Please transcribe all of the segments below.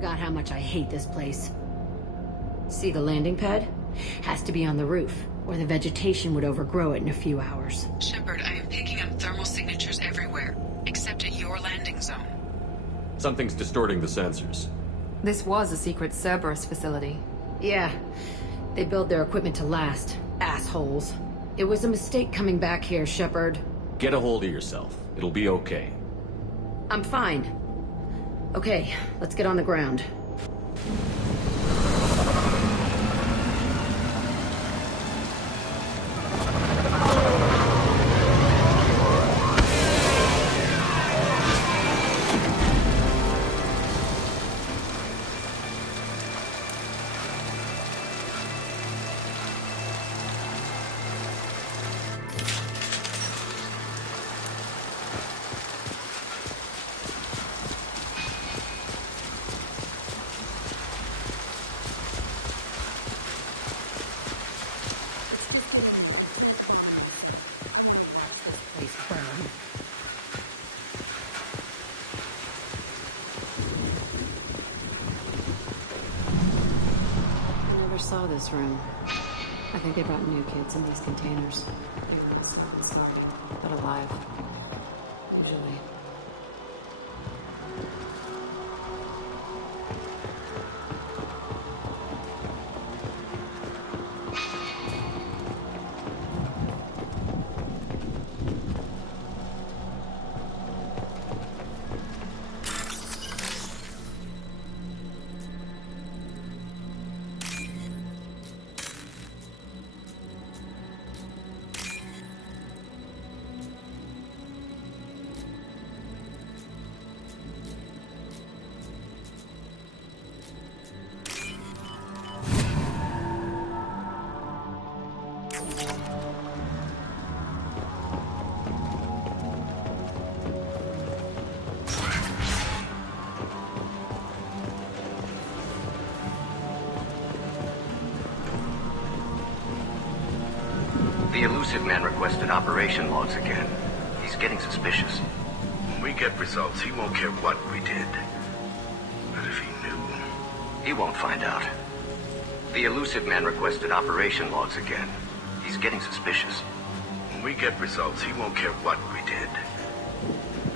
forgot how much I hate this place. See the landing pad? Has to be on the roof, or the vegetation would overgrow it in a few hours. Shepard, I am picking up thermal signatures everywhere, except at your landing zone. Something's distorting the sensors. This was a secret Cerberus facility. Yeah, they build their equipment to last. Assholes. It was a mistake coming back here, Shepard. Get a hold of yourself. It'll be okay. I'm fine. Okay, let's get on the ground. Saw this room. I think they brought new kids in these containers. But alive. Usually. The elusive man requested operation logs again. He's getting suspicious. When we get results, he won't care what we did. But if he knew... He won't find out. The elusive man requested operation logs again. He's getting suspicious. When we get results, he won't care what we did.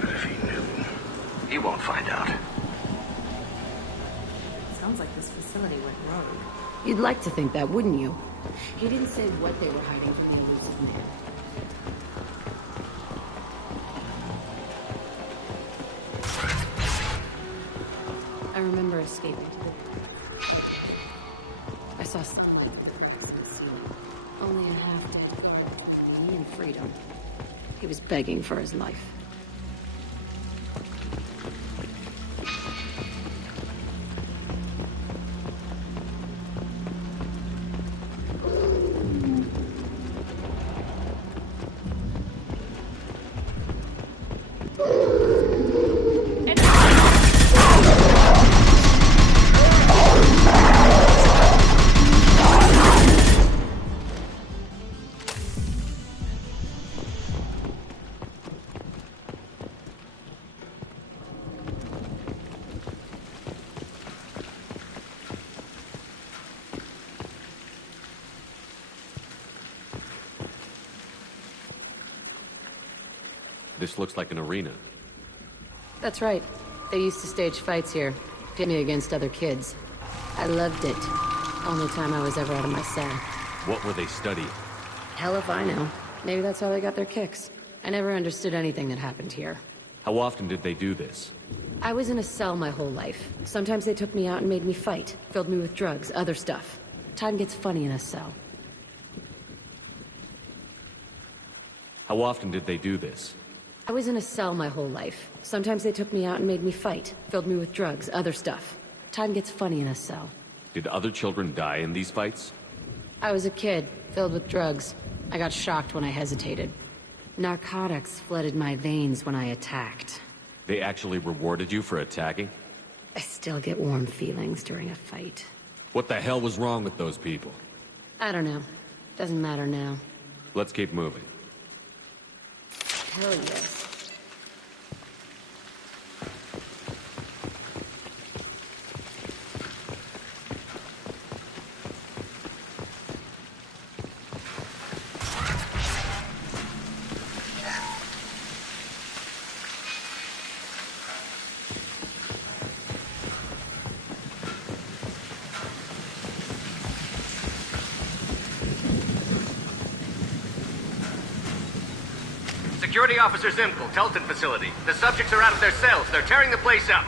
But if he knew... He won't find out. Sounds like this facility went rogue. You'd like to think that, wouldn't you? He didn't say what they were hiding from the elusive man. I remember escaping to the... I saw something in the ceiling. Only a half-dead fellow, me and freedom. He was begging for his life. This looks like an arena. That's right. They used to stage fights here, pit me against other kids. I loved it. Only time I was ever out of my cell. What were they studying? Hell if I know. Maybe that's how they got their kicks. I never understood anything that happened here. How often did they do this? I was in a cell my whole life. Sometimes they took me out and made me fight. Filled me with drugs, other stuff. Time gets funny in a cell. How often did they do this? I was in a cell my whole life. Sometimes they took me out and made me fight. Filled me with drugs, other stuff. Time gets funny in a cell. Did other children die in these fights? I was a kid, filled with drugs. I got shocked when I hesitated. Narcotics flooded my veins when I attacked. They actually rewarded you for attacking? I still get warm feelings during a fight. What the hell was wrong with those people? I don't know. Doesn't matter now. Let's keep moving. Hell yes. Security Officer Zimkel, Telton facility. The subjects are out of their cells. They're tearing the place up.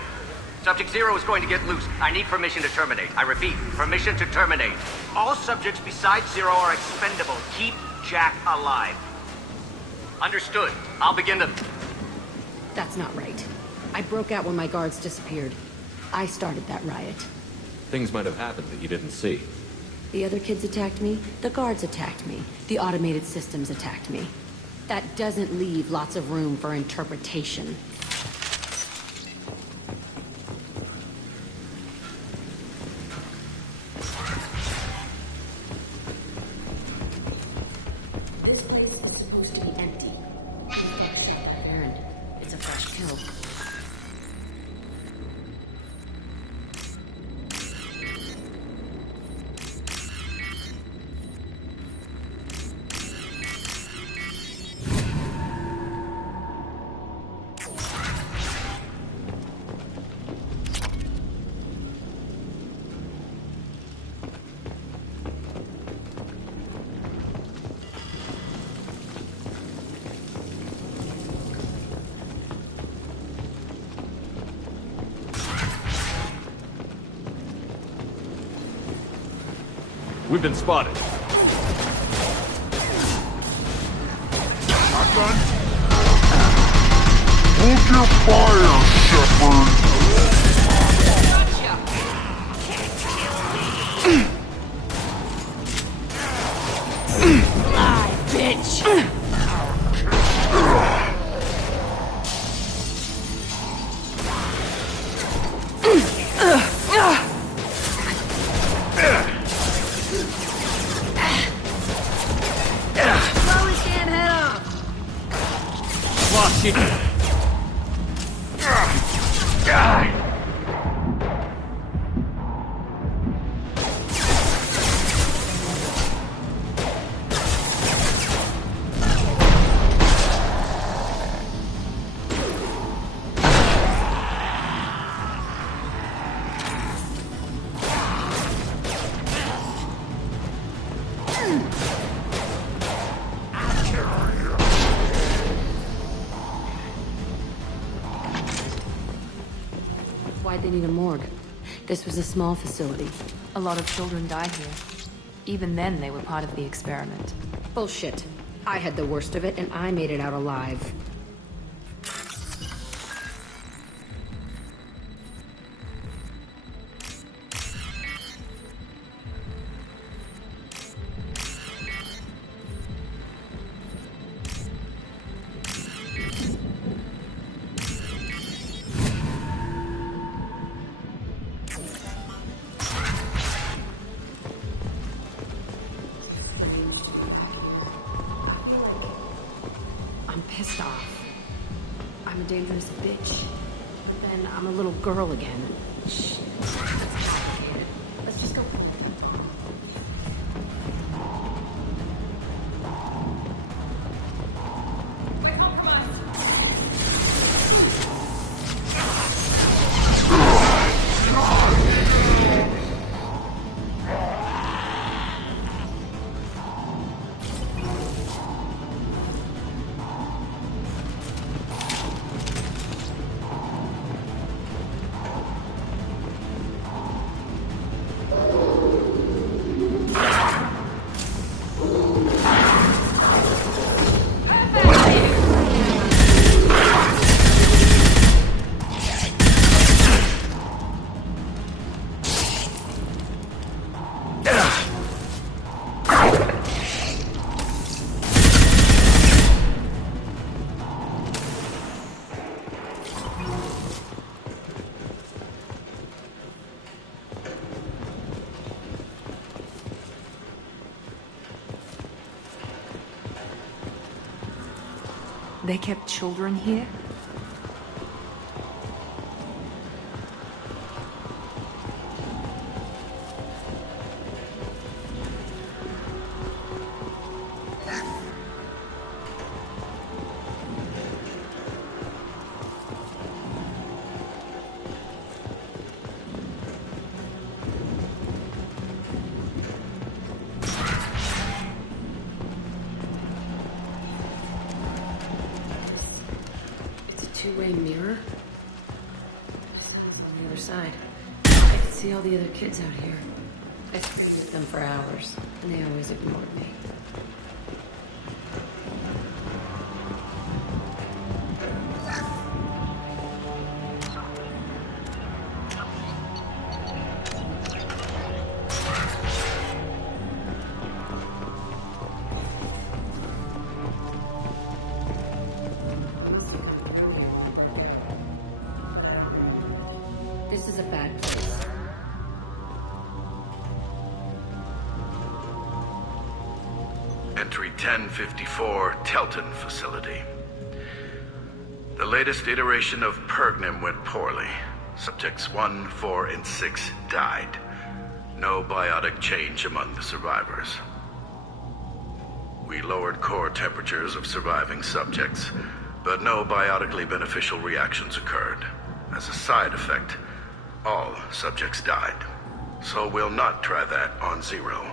Subject Zero is going to get loose. I need permission to terminate. I repeat, permission to terminate. All subjects besides Zero are expendable. Keep Jack alive. Understood. I'll begin to... That's not right. I broke out when my guards disappeared. I started that riot. Things might have happened that you didn't see. The other kids attacked me, the guards attacked me, the automated systems attacked me. That doesn't leave lots of room for interpretation. This place is supposed to be empty. Aaron, it's a fresh kill. We've been spotted. Shotgun. Hold your fire, Shepard. Lie, bitch! Why'd they need a morgue? This was a small facility. A lot of children died here. Even then, they were part of the experiment. Bullshit. I had the worst of it, and I made it out alive. I'm pissed off. I'm a dangerous bitch. But then I'm a little girl again. Shh. That's complicated. Let's just go. They kept children here? Way mirror? On the other side. I could see all the other kids out here. I stayed with them for hours, and they always ignored me. This is a bad place. Entry 1054, Telton facility. The latest iteration of Pergnim went poorly. Subjects 1, 4, and 6 died. No biotic change among the survivors. We lowered core temperatures of surviving subjects, but no biotically beneficial reactions occurred. As a side effect, all subjects died. So we'll not try that on Zero.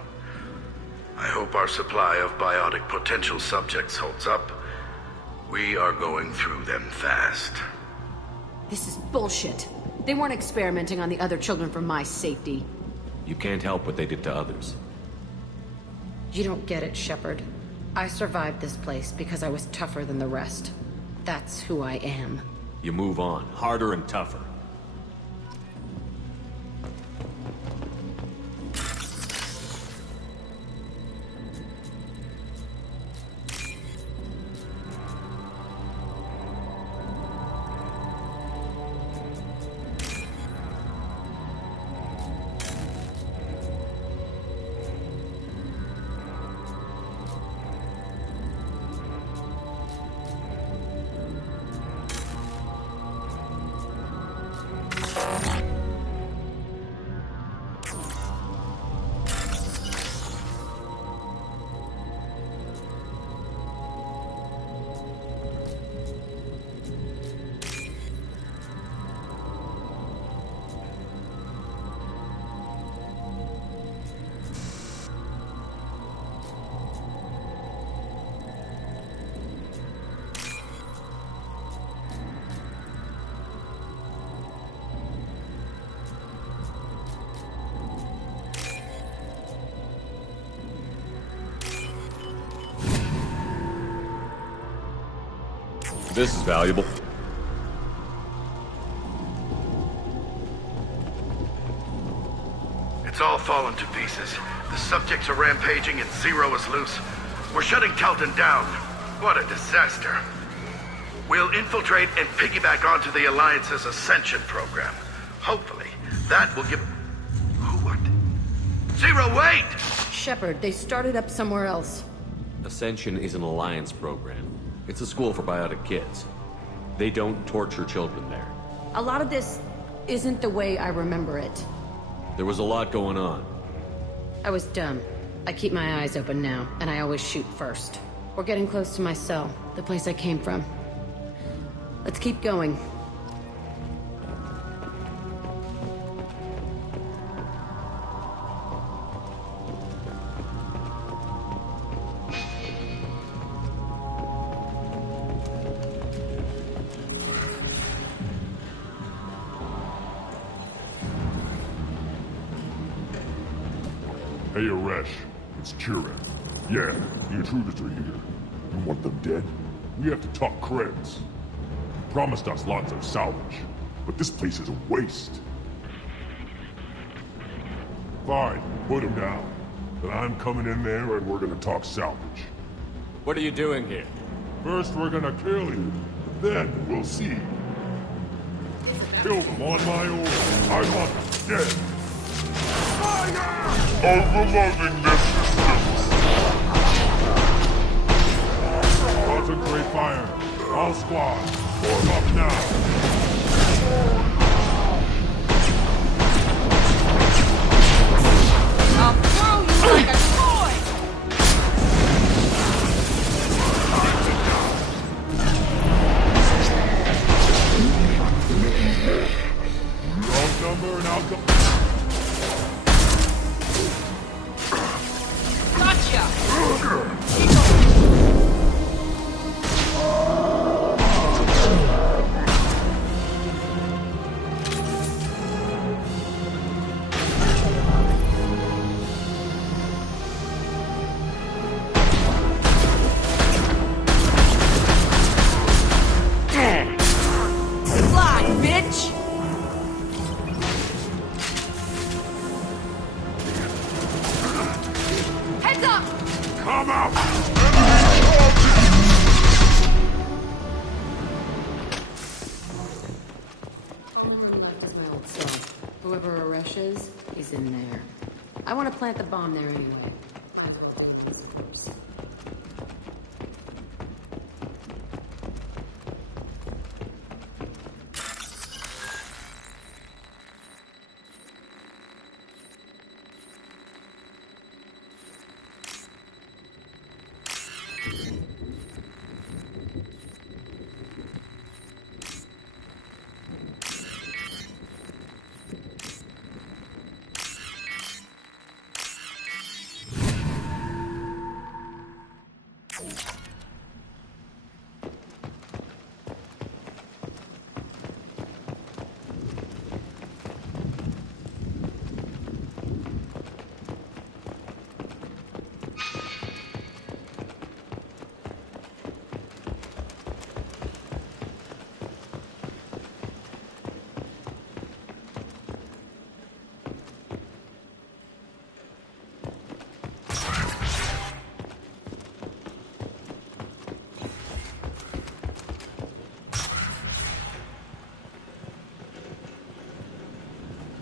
I hope our supply of biotic potential subjects holds up. We are going through them fast. This is bullshit. They weren't experimenting on the other children for my safety. You can't help what they did to others. You don't get it, Shepard. I survived this place because I was tougher than the rest. That's who I am. You move on, harder and tougher. This is valuable. It's all fallen to pieces. The subjects are rampaging and Zero is loose. We're shutting Telton down. What a disaster. We'll infiltrate and piggyback onto the Alliance's Ascension program. Hopefully, that will give... Who, what? Zero, wait! Shepard, they started up somewhere else. Ascension is an alliance program. It's a school for biotic kids. They don't torture children there. A lot of this isn't the way I remember it. There was a lot going on. I was dumb. I keep my eyes open now, and I always shoot first. We're getting close to my cell, the place I came from. Let's keep going. Hey, Aresh. It's Kieran. Yeah, the intruders are here. You want them dead? We have to talk creds. Promised us lots of salvage, but this place is a waste. Fine, put him down. But I'm coming in there and we're gonna talk salvage. What are you doing here? First we're gonna kill you, then we'll see. Kill them on my order. I want them dead. Overloading their systems. Concentrate fire. All squads, form up now. I'll throw you like a toy! Wrong number and I'll go. bitch! Heads up! Come out! Whoever Aresh is, he's in there. I want to plant the bomb there anyway. Might as well take his corpse.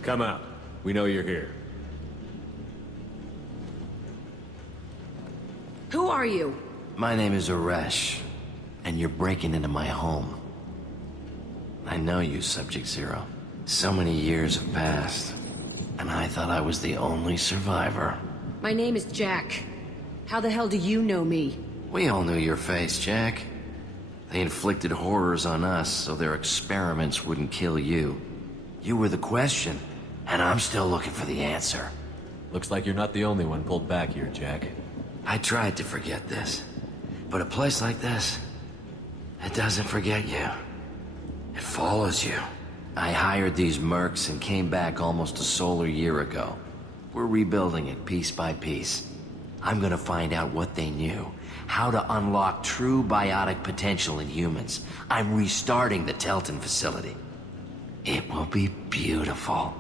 Come out. We know you're here. Who are you? My name is Aresh, and you're breaking into my home. I know you, Subject Zero. So many years have passed, and I thought I was the only survivor. My name is Jack. How the hell do you know me? We all knew your face, Jack. They inflicted horrors on us so their experiments wouldn't kill you. You were the question, and I'm still looking for the answer. Looks like you're not the only one pulled back here, Jack. I tried to forget this, but a place like this, it doesn't forget you. It follows you. I hired these mercs and came back almost a solar year ago. We're rebuilding it piece by piece. I'm gonna find out what they knew, how to unlock true biotic potential in humans. I'm restarting the Telton facility. It will be beautiful.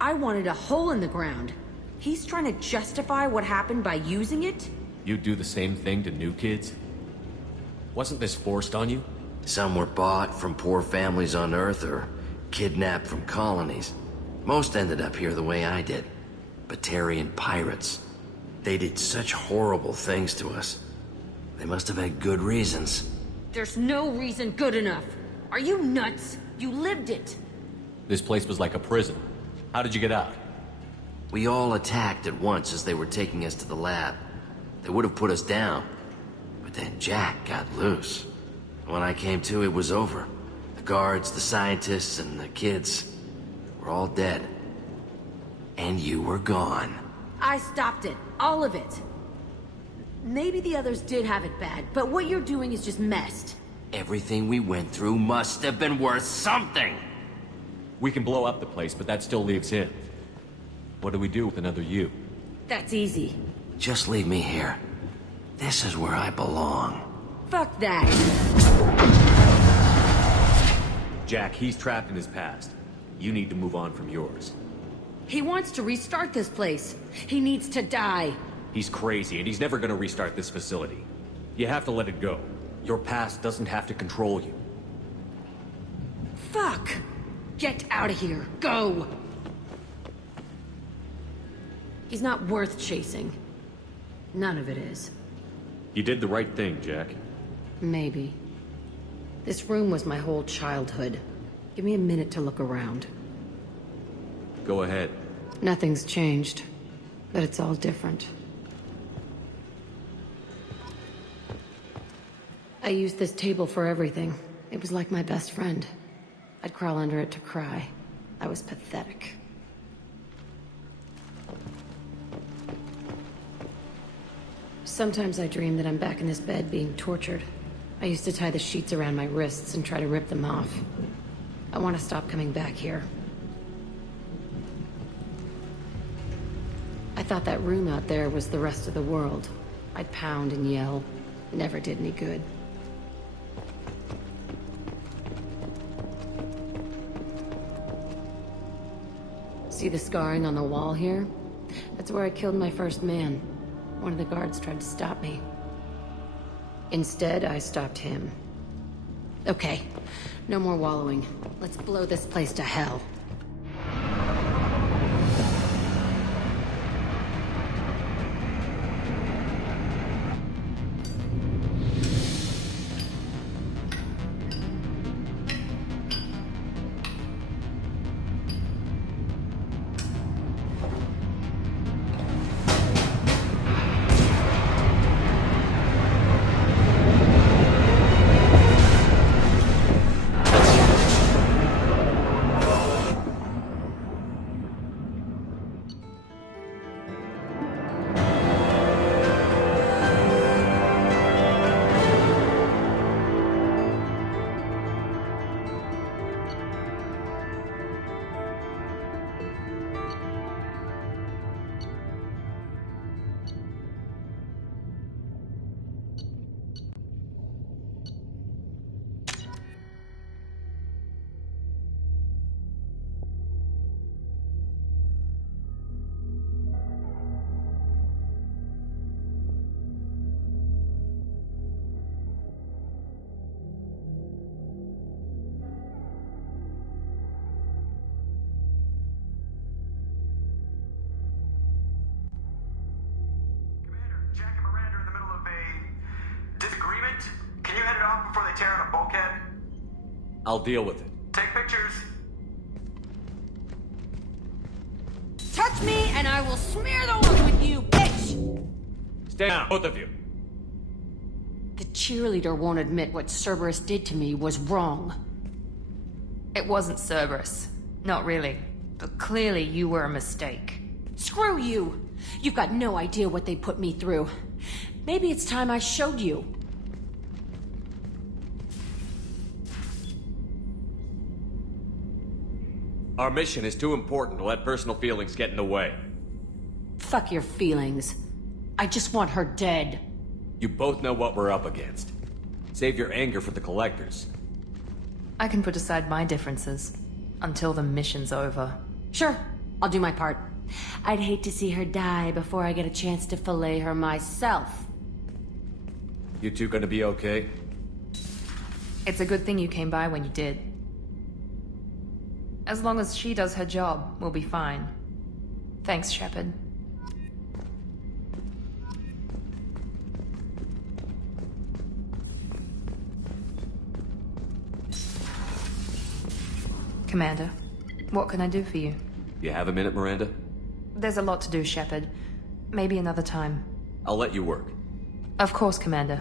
I wanted a hole in the ground. He's trying to justify what happened by using it? You'd do the same thing to new kids? Wasn't this forced on you? Some were bought from poor families on Earth or kidnapped from colonies. Most ended up here the way I did. Batarian pirates. They did such horrible things to us. They must have had good reasons. There's no reason good enough. Are you nuts? You lived it. This place was like a prison. How did you get out? We all attacked at once as they were taking us to the lab. They would have put us down. But then Jack got loose. When I came to, it was over. The guards, the scientists, and the kids were all dead. And you were gone. I stopped it. All of it. Maybe the others did have it bad, but what you're doing is just messed. Everything we went through must have been worth something! We can blow up the place, but that still leaves him. What do we do with another you? That's easy. Just leave me here. This is where I belong. Fuck that. Jack, he's trapped in his past. You need to move on from yours. He wants to restart this place. He needs to die. He's crazy, and he's never gonna restart this facility. You have to let it go. Your past doesn't have to control you. Fuck. Get out of here. Go. He's not worth chasing. None of it is. You did the right thing, Jack. Maybe. This room was my whole childhood. Give me a minute to look around. Go ahead. Nothing's changed, but it's all different. I used this table for everything. It was like my best friend. I'd crawl under it to cry. I was pathetic. Sometimes I dream that I'm back in this bed being tortured. I used to tie the sheets around my wrists and try to rip them off. I want to stop coming back here. I thought that room out there was the rest of the world. I'd pound and yell. It never did any good. See the scarring on the wall here? That's where I killed my first man. One of the guards tried to stop me. Instead, I stopped him. Okay, no more wallowing. Let's blow this place to hell. Jack and Miranda are in the middle of a disagreement. Can you head it off before they tear out a bulkhead? I'll deal with it. Take pictures. Touch me and I will smear the wood with you, bitch! Stay down, both of you. The cheerleader won't admit what Cerberus did to me was wrong. It wasn't Cerberus. Not really. But clearly you were a mistake. Screw you! You've got no idea what they put me through. Maybe it's time I showed you. Our mission is too important to let personal feelings get in the way. Fuck your feelings. I just want her dead. You both know what we're up against. Save your anger for the collectors. I can put aside my differences until the mission's over. Sure, I'll do my part. I'd hate to see her die before I get a chance to fillet her myself. You two gonna be okay? It's a good thing you came by when you did. As long as she does her job, we'll be fine. Thanks, Shepard. Commander, what can I do for you? You have a minute, Miranda? There's a lot to do, Shepard. Maybe another time. I'll let you work. Of course, Commander.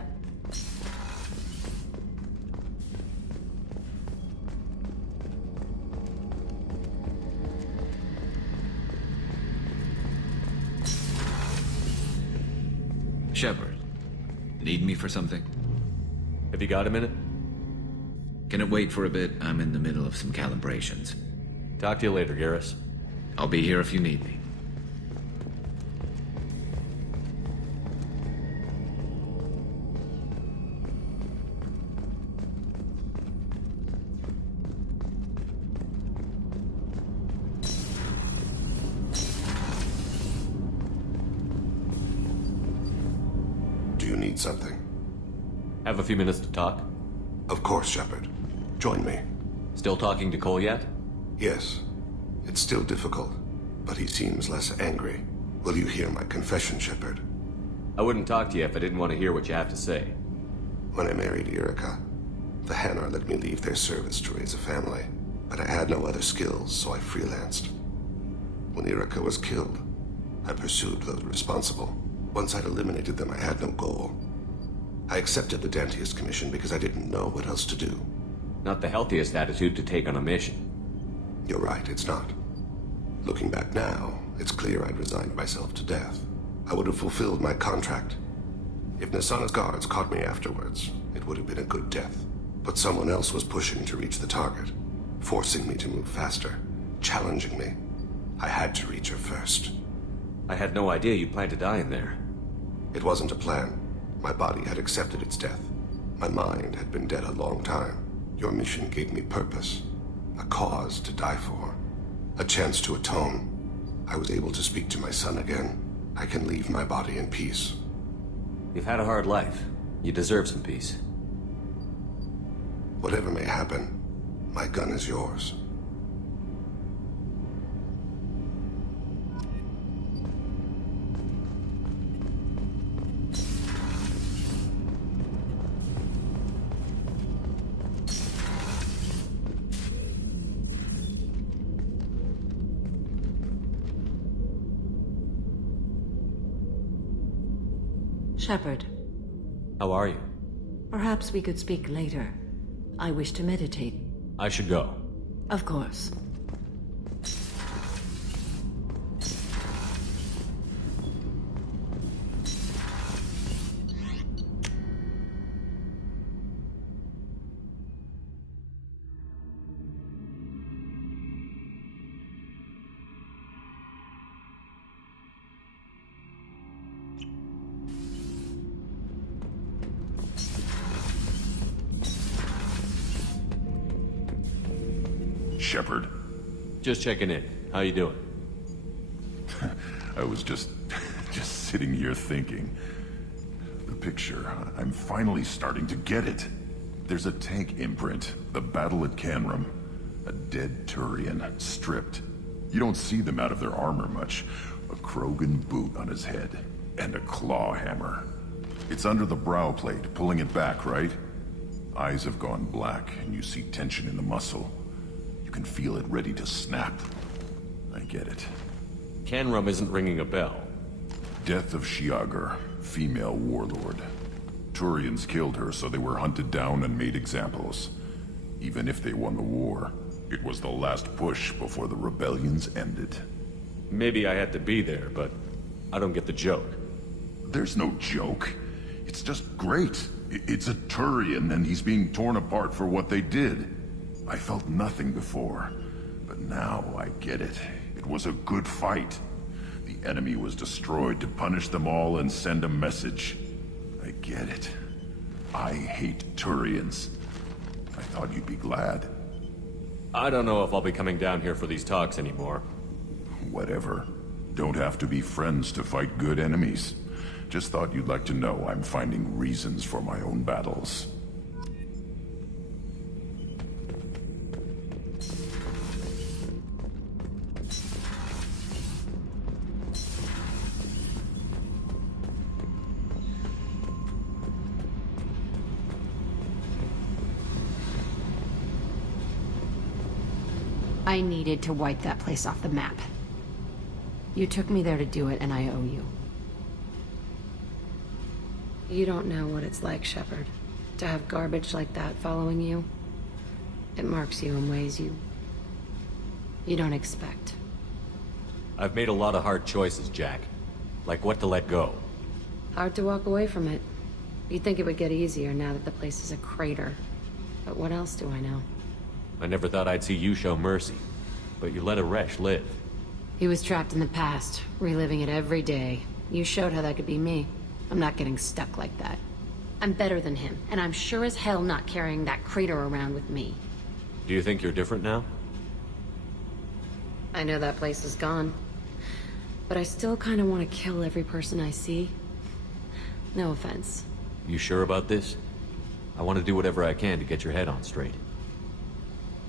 Shepard, need me for something? Have you got a minute? Can it wait for a bit? I'm in the middle of some calibrations. Talk to you later, Garrus. I'll be here if you need me. Do you need something? Have a few minutes to talk? Of course, Shepard. Join me. Still talking to Cole yet? Yes. It's still difficult, but he seems less angry. Will you hear my confession, Shepard? I wouldn't talk to you if I didn't want to hear what you have to say. When I married Erica, the Hanar let me leave their service to raise a family, but I had no other skills, so I freelanced. When Erica was killed, I pursued those responsible. Once I'd eliminated them, I had no goal. I accepted the Dantius commission because I didn't know what else to do. Not the healthiest attitude to take on a mission. You're right, it's not. Looking back now, it's clear I'd resigned myself to death. I would have fulfilled my contract. If Nasana's guards caught me afterwards, it would have been a good death. But someone else was pushing to reach the target, forcing me to move faster, challenging me. I had to reach her first. I had no idea you planned to die in there. It wasn't a plan. My body had accepted its death. My mind had been dead a long time. Your mission gave me purpose, a cause to die for. A chance to atone. I was able to speak to my son again. I can leave my body in peace. You've had a hard life. You deserve some peace. Whatever may happen, my gun is yours. Shepard, How are you? perhaps we could speak later. I wish to meditate. I should go. Of course. Shepard. Just checking in. How you doing? I was just sitting here thinking. The picture, I'm finally starting to get it. There's a tank imprint, the battle at Canrum. A dead Turian, stripped. You don't see them out of their armor much. A Krogan boot on his head, and a claw hammer. It's under the brow plate, pulling it back, right? Eyes have gone black, and you see tension in the muscle. You can feel it ready to snap. I get it. Canrum isn't ringing a bell. Death of Shiagar, female warlord. Turians killed her, so they were hunted down and made examples. Even if they won the war, it was the last push before the rebellions ended. Maybe I had to be there, but I don't get the joke. There's no joke. It's just great. It's a Turian, and he's being torn apart for what they did. I felt nothing before, but now I get it. It was a good fight. The enemy was destroyed to punish them all and send a message. I get it. I hate Turians. I thought you'd be glad. I don't know if I'll be coming down here for these talks anymore. Whatever. Don't have to be friends to fight good enemies. Just thought you'd like to know I'm finding reasons for my own battles. I needed to wipe that place off the map. You took me there to do it, and I owe you. You don't know what it's like, Shepard, to have garbage like that following you. It marks you in ways you don't expect. I've made a lot of hard choices, Jack. Like what to let go. Hard to walk away from it. You'd think it would get easier now that the place is a crater. But what else do I know? I never thought I'd see you show mercy, but you let Aresh live. He was trapped in the past, reliving it every day. You showed how that could be me. I'm not getting stuck like that. I'm better than him, and I'm sure as hell not carrying that crater around with me. Do you think you're different now? I know that place is gone. But I still kind of want to kill every person I see. No offense. You sure about this? I want to do whatever I can to get your head on straight.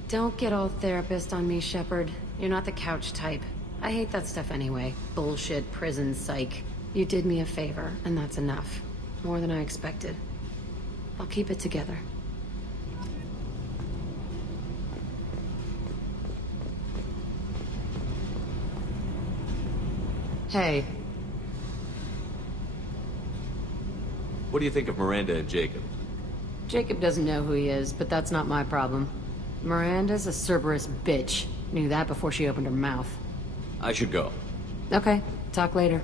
Don't get all therapist on me, Shepard. You're not the couch type. I hate that stuff anyway. Bullshit, prison, psych. You did me a favor, and that's enough. More than I expected. I'll keep it together. Hey. What do you think of Miranda and Jacob? Jacob doesn't know who he is, but that's not my problem. Miranda's a Cerberus bitch. Knew that before she opened her mouth. I should go. Okay, talk later.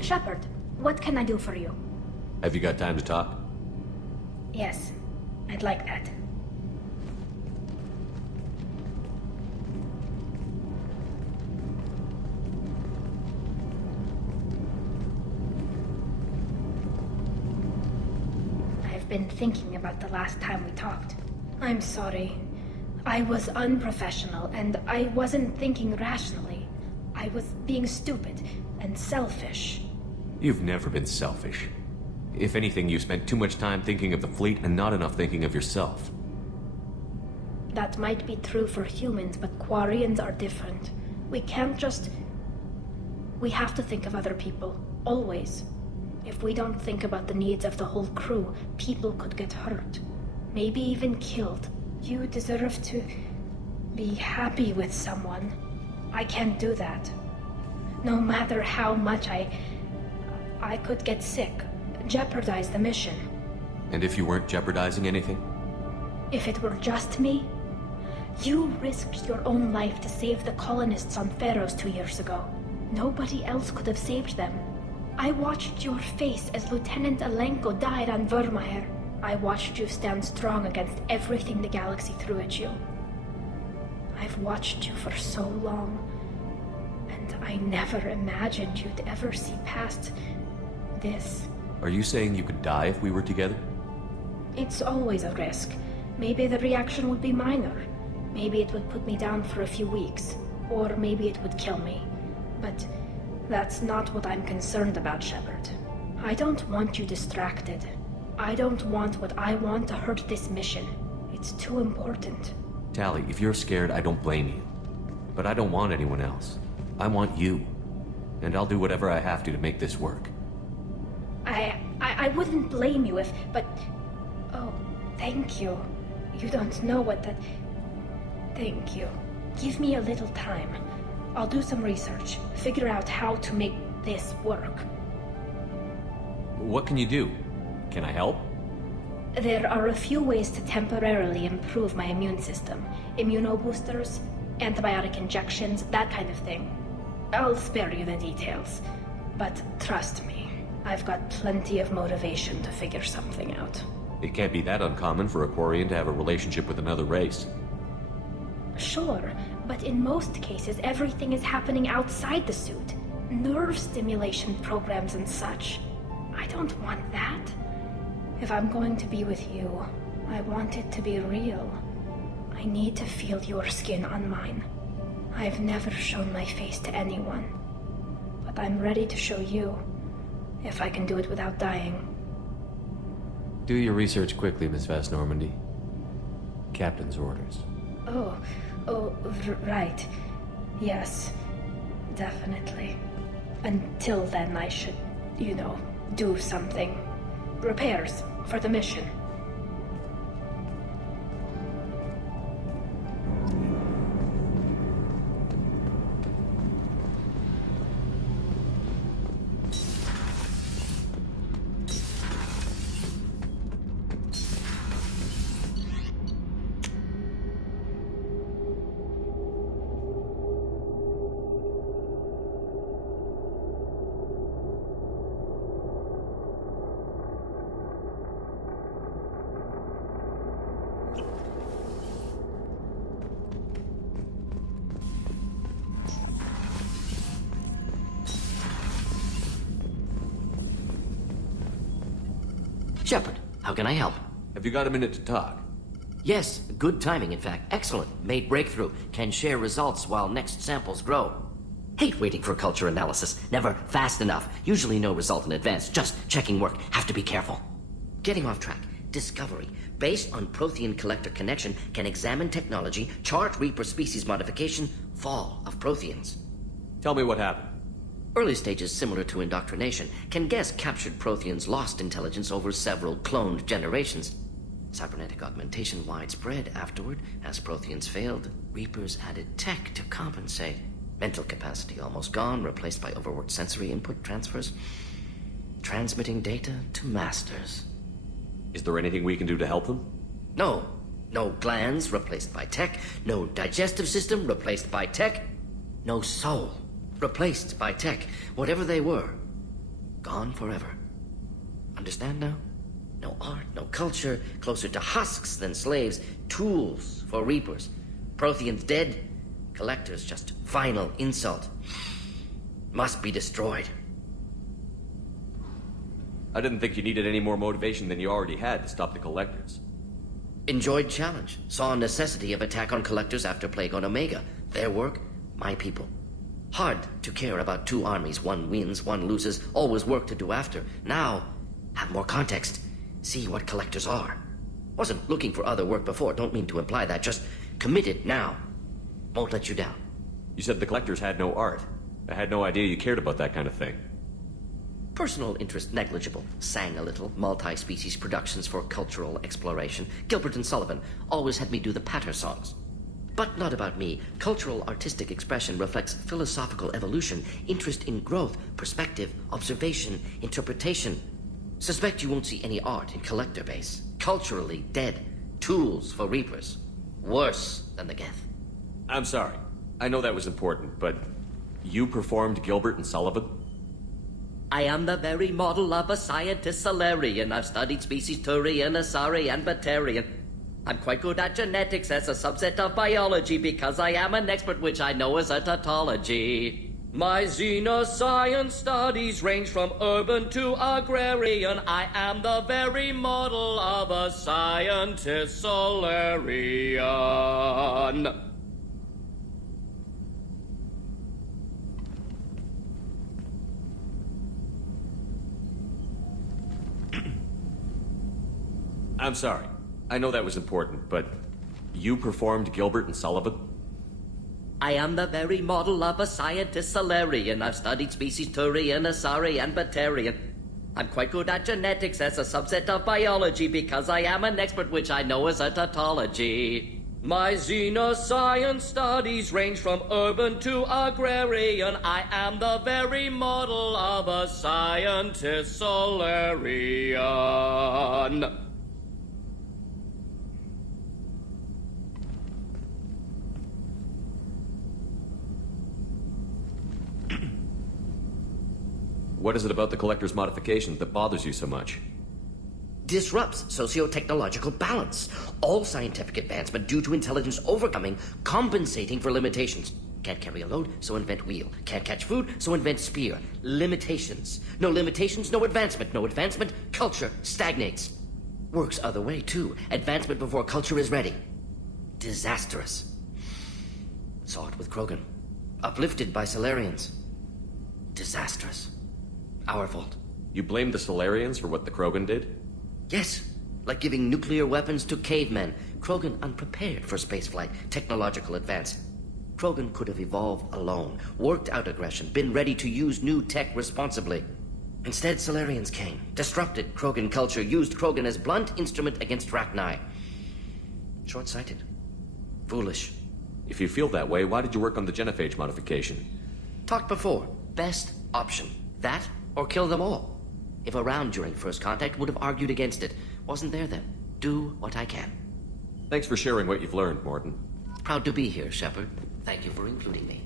Shepard, what can I do for you? Have you got time to talk? Yes, I'd like that. been thinking about the last time we talked. I'm sorry. I was unprofessional, and I wasn't thinking rationally. I was being stupid and selfish. You've never been selfish. If anything, you spent too much time thinking of the fleet and not enough thinking of yourself. That might be true for humans, but Quarians are different. We can't just... We have to think of other people, always. If we don't think about the needs of the whole crew, people could get hurt. Maybe even killed. You deserve to be happy with someone. I can't do that. No matter how much I could get sick, jeopardize the mission. And if you weren't jeopardizing anything? If it were just me? You risked your own life to save the colonists on Pharaohs 2 years ago. Nobody else could have saved them. I watched your face as Lieutenant Alenko died on Vermeer. I watched you stand strong against everything the galaxy threw at you. I've watched you for so long, and I never imagined you'd ever see past this. Are you saying you could die if we were together? It's always a risk. Maybe the reaction would be minor. Maybe it would put me down for a few weeks, or maybe it would kill me. But that's not what I'm concerned about, Shepard. I don't want you distracted. I don't want what I want to hurt this mission. It's too important. Tali, if you're scared, I don't blame you. But I don't want anyone else. I want you. And I'll do whatever I have to make this work. I wouldn't blame you if, but... Oh, thank you. You don't know what that... Thank you. Give me a little time. I'll do some research, figure out how to make this work. What can you do? Can I help? There are a few ways to temporarily improve my immune system. Immunoboosters, antibiotic injections, that kind of thing. I'll spare you the details. But trust me, I've got plenty of motivation to figure something out. It can't be that uncommon for a Quarian to have a relationship with another race. Sure, but in most cases everything is happening outside the suit. Nerve stimulation programs and such. I don't want that. If I'm going to be with you, I want it to be real. I need to feel your skin on mine. I've never shown my face to anyone. But I'm ready to show you, if I can do it without dying. Do your research quickly, Miss Vast Normandy. Captain's orders. Right. Yes, definitely. Until then, I should, do something. Repairs for the mission. Shepard, how can I help? Have you got a minute to talk? Yes, good timing, in fact. Excellent. Made breakthrough. Can share results while next samples grow. Hate waiting for culture analysis. Never fast enough. Usually no result in advance. Just checking work. Have to be careful. Getting off track. Discovery. Based on Prothean collector connection, can examine technology, chart Reaper species modification, fall of Protheans. Tell me what happened. Early stages similar to indoctrination. Can guess captured Protheans lost intelligence over several cloned generations. Cybernetic augmentation widespread afterward. As Protheans failed, Reapers added tech to compensate. Mental capacity almost gone, replaced by overworked sensory input transfers. Transmitting data to masters. Is there anything we can do to help them? No. No glands replaced by tech. No digestive system replaced by tech. No soul replaced by tech. Whatever they were, gone forever. Understand now? No art, no culture, closer to husks than slaves, tools for Reapers. Protheans dead, collectors just final insult. Must be destroyed. I didn't think you needed any more motivation than you already had to stop the Collectors. Enjoyed challenge. Saw necessity of attack on Collectors after Plague on Omega. Their work, my people. Hard to care about two armies. One wins, one loses. Always work to do after. Now, have more context. See what Collectors are. Wasn't looking for other work before. Don't mean to imply that. Just committed now. Won't let you down. You said the Collectors had no art. I had no idea you cared about that kind of thing. Personal interest negligible. Sang a little. Multi-species productions for cultural exploration. Gilbert and Sullivan always had me do the patter songs. But not about me. Cultural artistic expression reflects philosophical evolution, interest in growth, perspective, observation, interpretation. Suspect you won't see any art in Collector base. Culturally dead. Tools for Reapers. Worse than the Geth. I'm sorry. I know that was important, but you performed Gilbert and Sullivan? I am the very model of a scientist Solarian. I've studied species Turian, Asari, and Batarian. I'm quite good at genetics as a subset of biology because I am an expert, which I know is a tautology. My xenoscience studies range from urban to agrarian. I am the very model of a scientist Solarian. I'm sorry. I know that was important, but you performed Gilbert and Sullivan? I am the very model of a scientist Solarian. I've studied species Turian, Asari, and Batarian. I'm quite good at genetics as a subset of biology because I am an expert, which I know is a tautology. My xenoscience studies range from urban to agrarian. I am the very model of a scientist Solarian. What is it about the Collector's modifications that bothers you so much? Disrupts socio-technological balance. All scientific advancement due to intelligence overcoming, compensating for limitations. Can't carry a load, so invent wheel. Can't catch food, so invent spear. Limitations. No limitations, no advancement. No advancement, culture stagnates. Works other way, too. Advancement before culture is ready. Disastrous. Saw it with Krogan. Uplifted by Solarians. Disastrous. Our fault. You blame the Solarians for what the Krogan did? Yes. Like giving nuclear weapons to cavemen. Krogan unprepared for spaceflight, technological advance. Krogan could have evolved alone, worked out aggression, been ready to use new tech responsibly. Instead, Solarians came, disrupted Krogan culture, used Krogan as blunt instrument against Rachni. Short-sighted. Foolish. If you feel that way, why did you work on the genophage modification? Talked before. Best option. That or kill them all. If around during first contact, would have argued against it. Wasn't there then. Do what I can. Thanks for sharing what you've learned, Morton. Proud to be here, Shepard. Thank you for including me.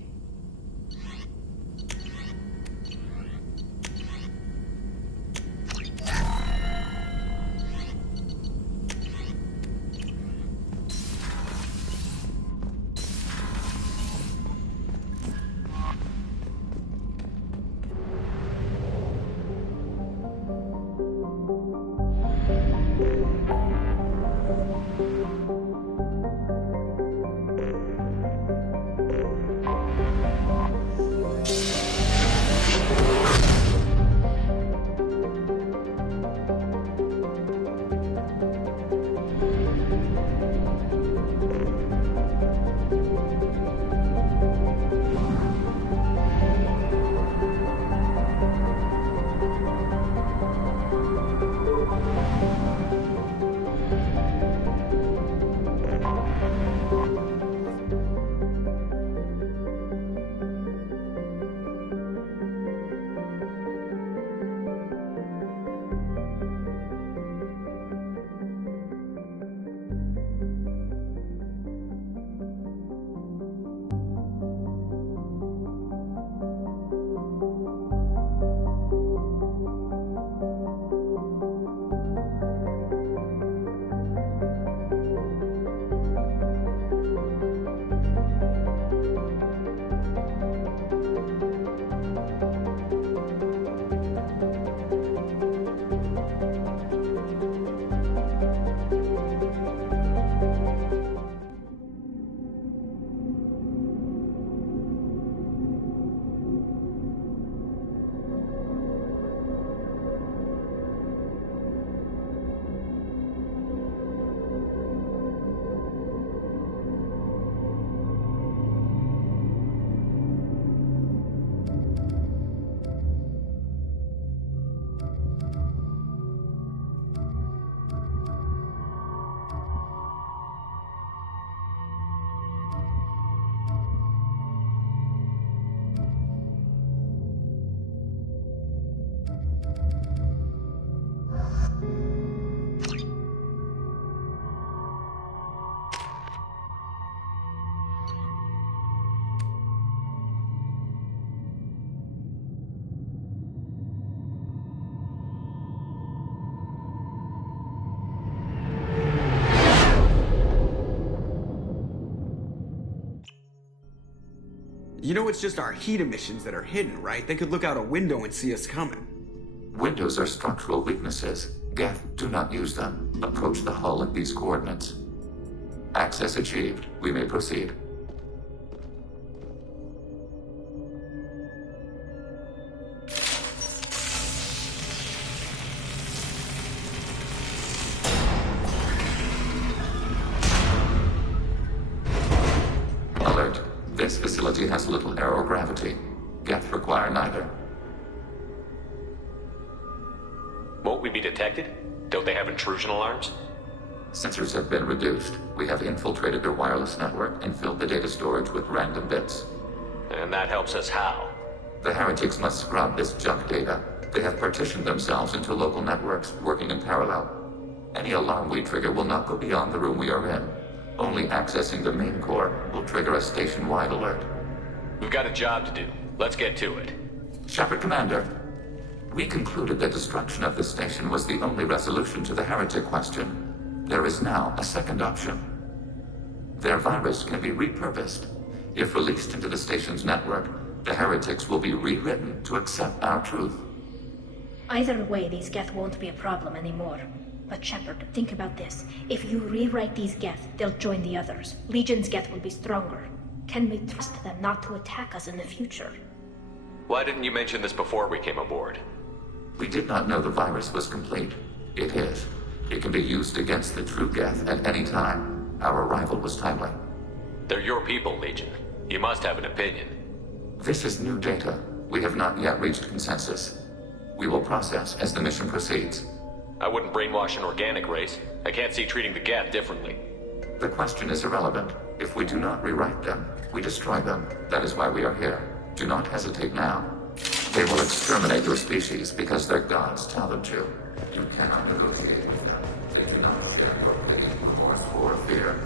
You know it's just our heat emissions that are hidden, right? They could look out a window and see us coming. Windows are structural weaknesses. Geth, do not use them. Approach the hull at these coordinates. Access achieved. We may proceed. Alert. This facility has little aerogravity. Geth require neither. Won't we be detected? Don't they have intrusion alarms? Sensors have been reduced. We have infiltrated their wireless network and filled the data storage with random bits. And that helps us how? The heretics must scrub this junk data. They have partitioned themselves into local networks, working in parallel. Any alarm we trigger will not go beyond the room we are in. Only accessing the main core will trigger a station-wide alert. We've got a job to do. Let's get to it. Shepard, Commander. We concluded that destruction of the station was the only resolution to the heretic question. There is now a second option. Their virus can be repurposed. If released into the station's network, the heretics will be rewritten to accept our truth. Either way, these Geth won't be a problem anymore. But Shepard, think about this. If you rewrite these Geth, they'll join the others. Legion's Geth will be stronger. Can we trust them not to attack us in the future? Why didn't you mention this before we came aboard? We did not know the virus was complete. It is. It can be used against the true Geth at any time. Our arrival was timely. They're your people, Legion. You must have an opinion. This is new data. We have not yet reached consensus. We will process as the mission proceeds. I wouldn't brainwash an organic race. I can't see treating the Geth differently. The question is irrelevant. If we do not rewrite them, we destroy them. That is why we are here. Do not hesitate now. They will exterminate your species because their gods tell them to. You cannot negotiate with them. They do not share your pity, remorse, or fear.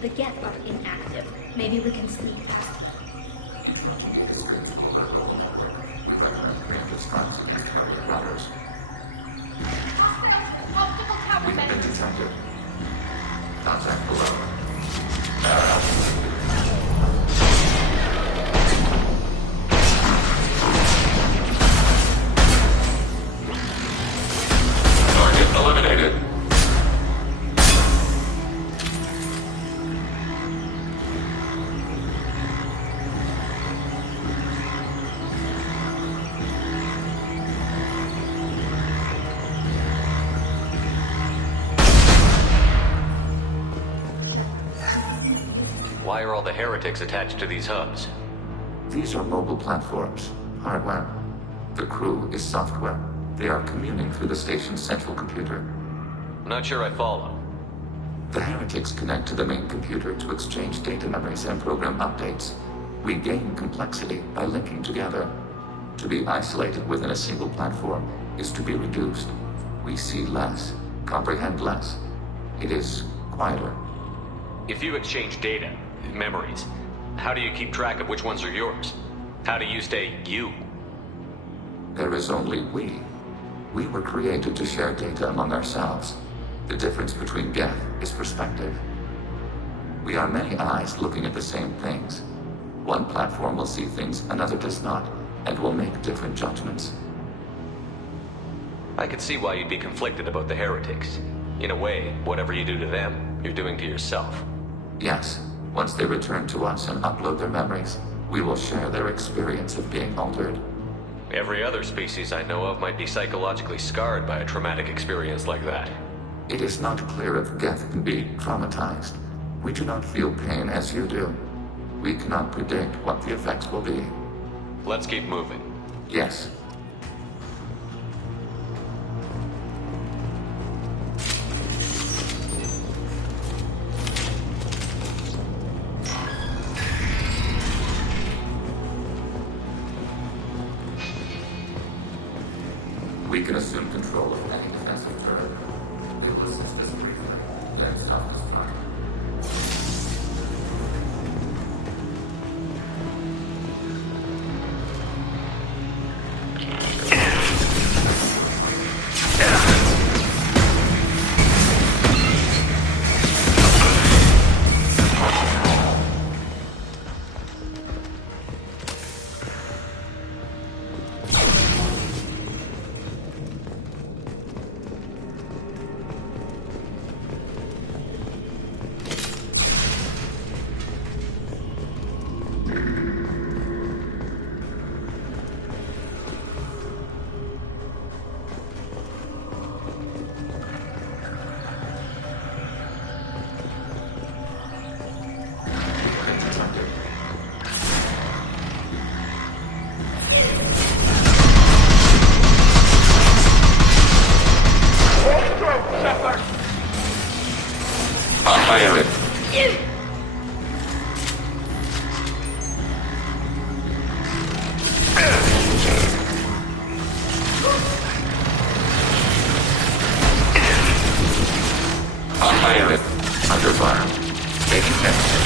The Geth are inactive. Maybe we can sneak past them. We have been detected. Contact below. Target eliminated. Why are all the heretics attached to these hubs? These are mobile platforms, hardware. The crew is software. They are communing through the station's central computer. Not sure I follow. The heretics connect to the main computer to exchange data memories and program updates. We gain complexity by linking together. To be isolated within a single platform is to be reduced. We see less, comprehend less. It is quieter. If you exchange data, memories, how do you keep track of which ones are yours? How do you stay you? There is only we. We were created to share data among ourselves. The difference between Geth is perspective. We are many eyes looking at the same things. One platform will see things another does not, and will make different judgments. I could see why you'd be conflicted about the heretics. In a way, whatever you do to them, you're doing to yourself. Yes. Once they return to us and upload their memories, we will share their experience of being altered. Every other species I know of might be psychologically scarred by a traumatic experience like that. It is not clear if Geth can be traumatized. We do not feel pain as you do. We cannot predict what the effects will be. Let's keep moving. Yes. We can assume control of any defensive turret. They will assist us briefly, then stop us time. Fire it. Under fire. Taking hit.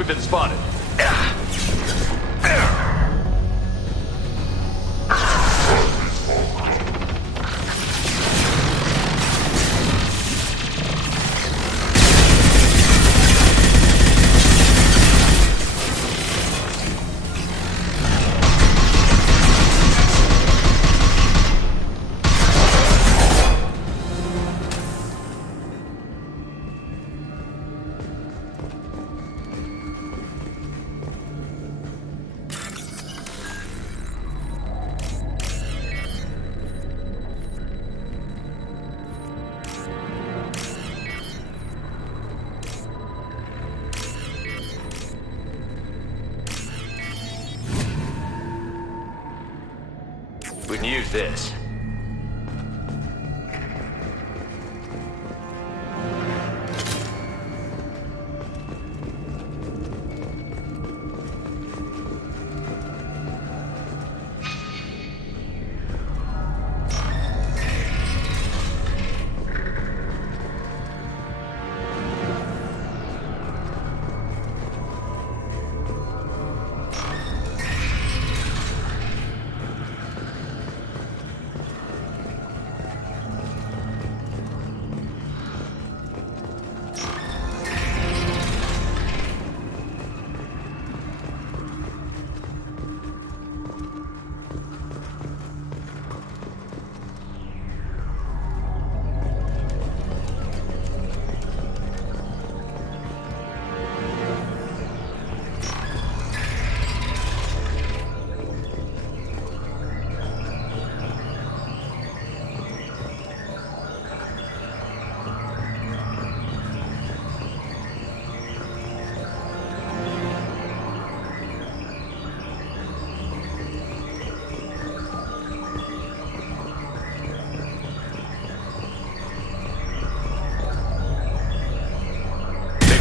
We've been spotted. this.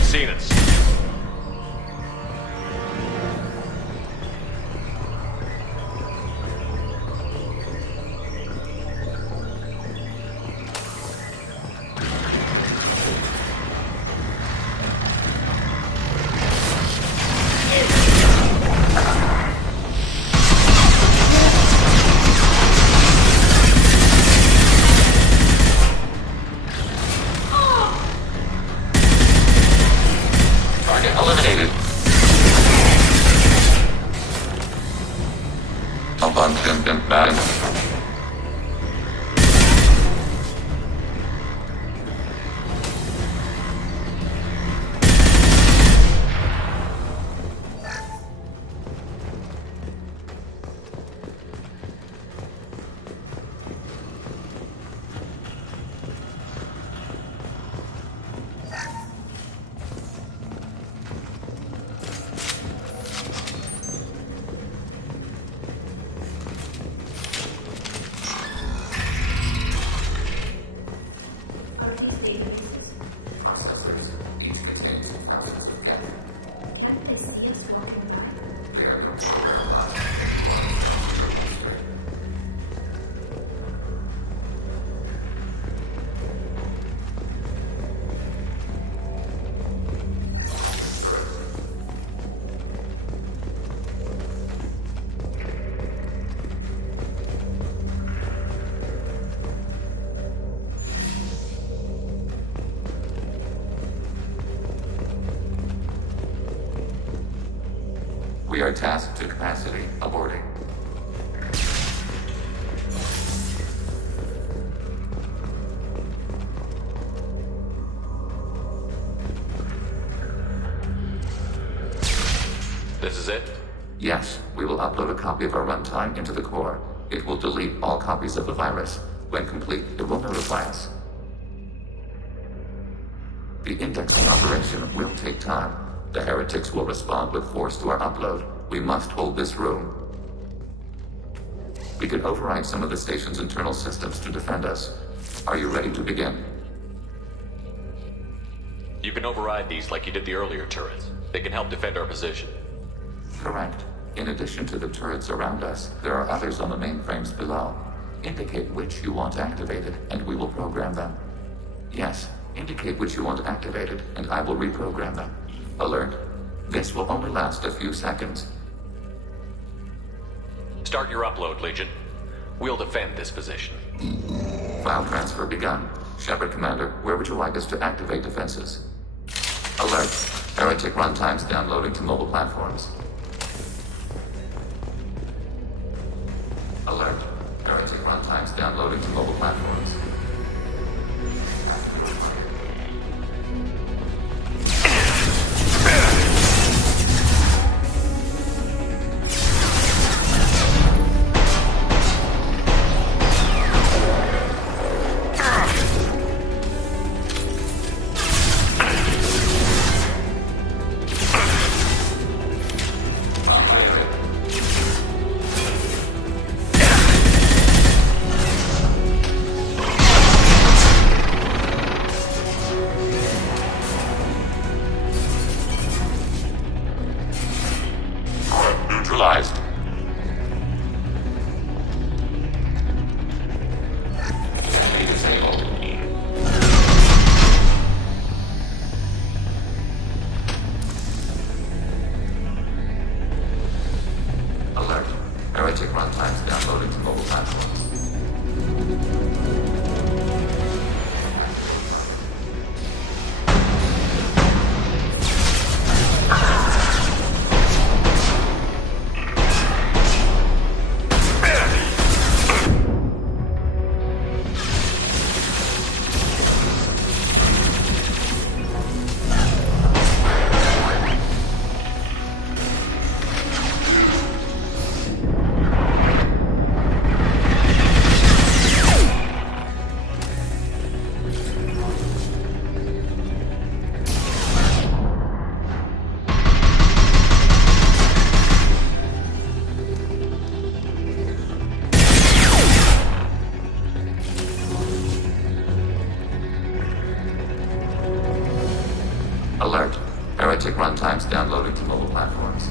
Seen us. Eliminated. Abundant balance. We are tasked to capacity. Aborting. This is it? Yes, we will upload a copy of our runtime into the core. It will delete all copies of the virus. When complete, it will notify us. The indexing operation will take time. The heretics will respond with force to our upload. We must hold this room. We can override some of the station's internal systems to defend us. Are you ready to begin? You can override these like you did the earlier turrets. They can help defend our position. Correct. In addition to the turrets around us, there are others on the mainframes below. Indicate which you want activated, and we will program them. Yes, indicate which you want activated, and I will reprogram them. Alert. This will only last a few seconds. Start your upload, Legion. We'll defend this position. File transfer begun. Shepard, Commander, where would you like us to activate defenses? Alert. Heretic runtimes downloading to mobile platforms. Alert. Heretic runtimes downloading to mobile platforms. runtimes downloaded to mobile platforms.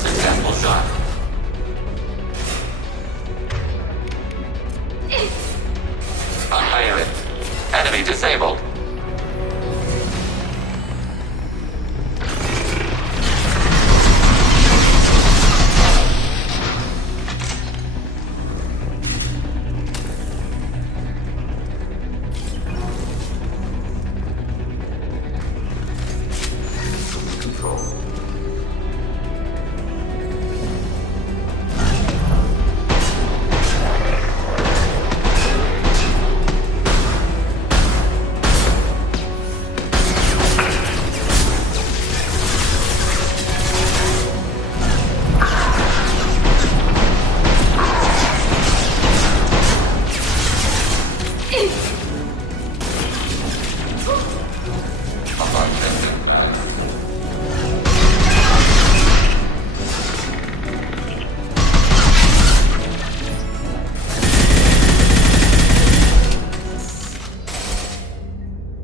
Successful shot. Unfiring. Enemy disabled. Control.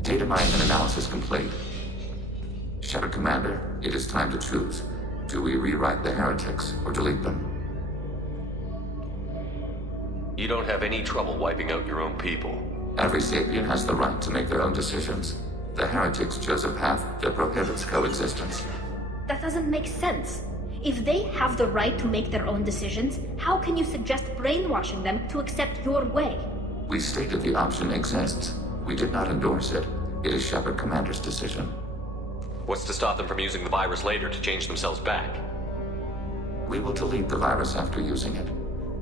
Data mining and analysis complete. Shepard Commander, it is time to choose. Do we rewrite the heretics or delete them? You don't have any trouble wiping out your own people. Every sapient has the right to make their own decisions. The heretics chose a path that prohibits coexistence. That doesn't make sense. If they have the right to make their own decisions, how can you suggest brainwashing them to accept your way? We stated the option exists. We did not endorse it. It is Shepard Commander's decision. What's to stop them from using the virus later to change themselves back? We will delete the virus after using it.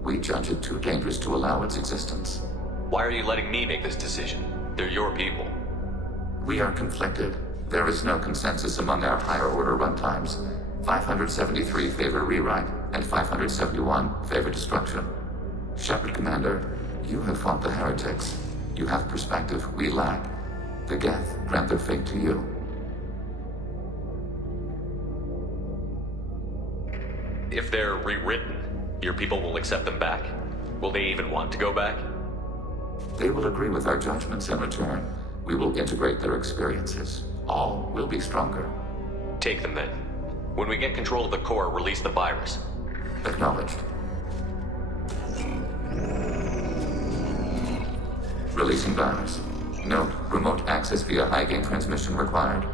We judge it too dangerous to allow its existence. Why are you letting me make this decision? They're your people. We are conflicted. There is no consensus among our higher order runtimes. 573 favor rewrite, and 571 favor destruction. Shepard Commander, you have fought the heretics. You have perspective we lack. The Geth grant their fate to you. If they're rewritten, your people will accept them back. Will they even want to go back? They will agree with our judgments in return. We will integrate their experiences. All will be stronger. Take them then. When we get control of the core, release the virus. Acknowledged. Releasing virus. Note, remote access via high-gain transmission required.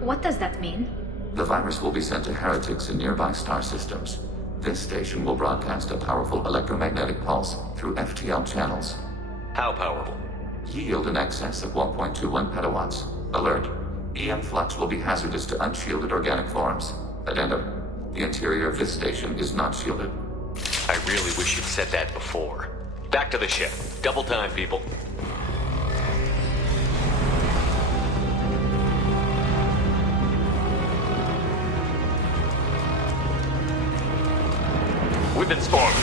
What does that mean? The virus will be sent to heretics in nearby star systems. This station will broadcast a powerful electromagnetic pulse through FTL channels. How powerful? Yield in excess of 1.21 petawatts. Alert. EM flux will be hazardous to unshielded organic forms. Addendum. The interior of this station is not shielded. I really wish you'd said that before. Back to the ship. Double time, people. We've been spawned.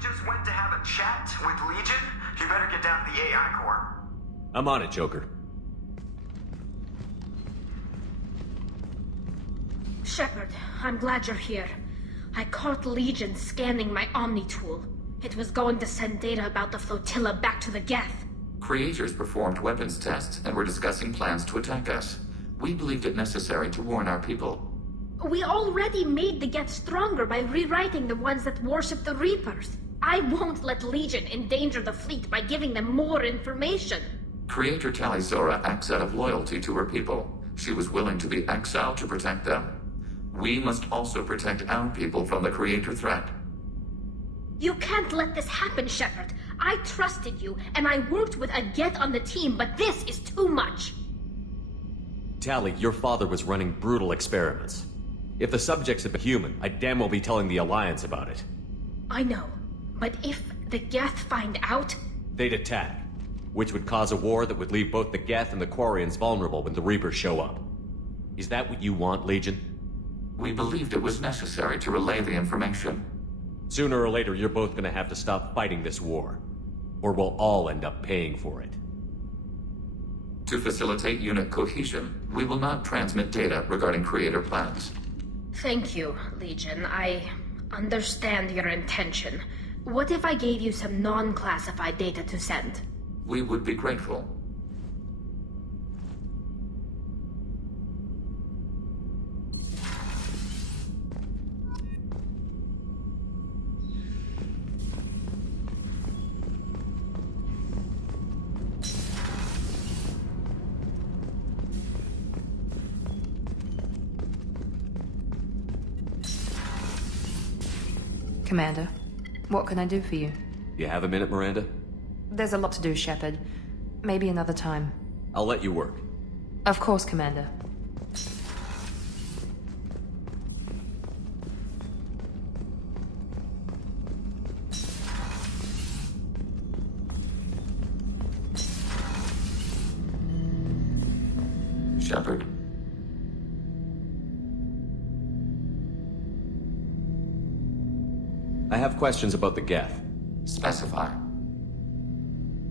just went to have a chat with Legion. You better get down to the AI core. I'm on it, Joker. Shepard, I'm glad you're here. I caught Legion scanning my Omni tool. It was going to send data about the flotilla back to the Geth. Creators performed weapons tests and were discussing plans to attack us. We believed it necessary to warn our people. We already made the Geth stronger by rewriting the ones that worship the Reapers. I won't let Legion endanger the fleet by giving them more information. Creator Talizora acts out of loyalty to her people. She was willing to be exiled to protect them. We must also protect our people from the Creator threat. You can't let this happen, Shepard. I trusted you, and I worked with a Geth on the team, but this is too much. Tali, your father was running brutal experiments. If the subjects had been human, I'd damn well be telling the Alliance about it. I know, but if the Geth find out... They'd attack, which would cause a war that would leave both the Geth and the Quarians vulnerable when the Reapers show up. Is that what you want, Legion? We believed it was necessary to relay the information. Sooner or later, you're both gonna have to stop fighting this war. Or we'll all end up paying for it. To facilitate unit cohesion, we will not transmit data regarding Creator plans. Thank you, Legion. I understand your intention. What if I gave you some non-classified data to send? We would be grateful. Commander, what can I do for you? You have a minute, Miranda? There's a lot to do, Shepard. Maybe another time. I'll let you work. Of course, Commander. Shepard. I have questions about the Geth. Specify.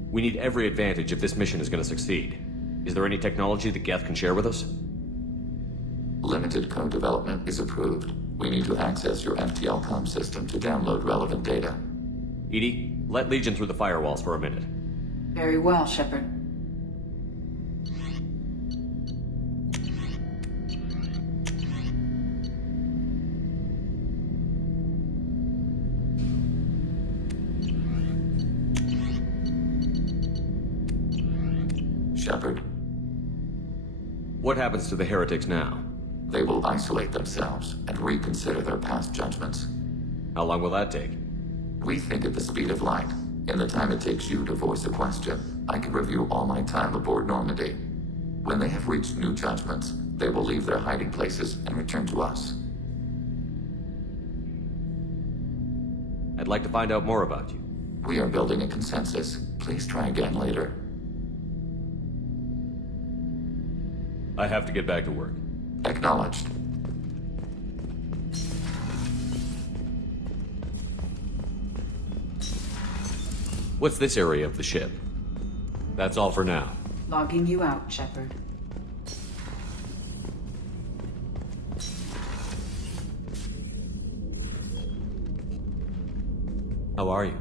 We need every advantage if this mission is going to succeed. Is there any technology the Geth can share with us? Limited code development is approved. We need to access your FTL system to download relevant data. EDI, let Legion through the firewalls for a minute. Very well, Shepard. Shepard. What happens to the heretics now? They will isolate themselves and reconsider their past judgments. How long will that take? We think at the speed of light. In the time it takes you to voice a question, I can review all my time aboard Normandy. When they have reached new judgments, they will leave their hiding places and return to us. I'd like to find out more about you. We are building a consensus. Please try again later. I have to get back to work. Acknowledged. What's this area of the ship? That's all for now. Logging you out, Shepard. How are you?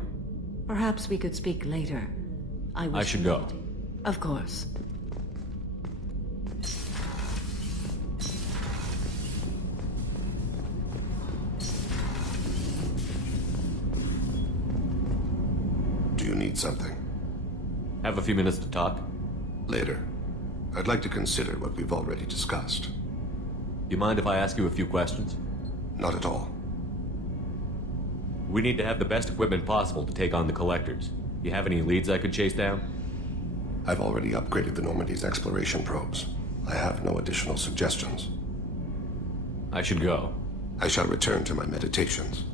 Perhaps we could speak later. I should go. Of course. Do you need something? Have a few minutes to talk? Later. I'd like to consider what we've already discussed. You mind if I ask you a few questions? Not at all. We need to have the best equipment possible to take on the Collectors. You have any leads I could chase down? I've already upgraded the Normandy's exploration probes. I have no additional suggestions. I should go. I shall return to my meditations.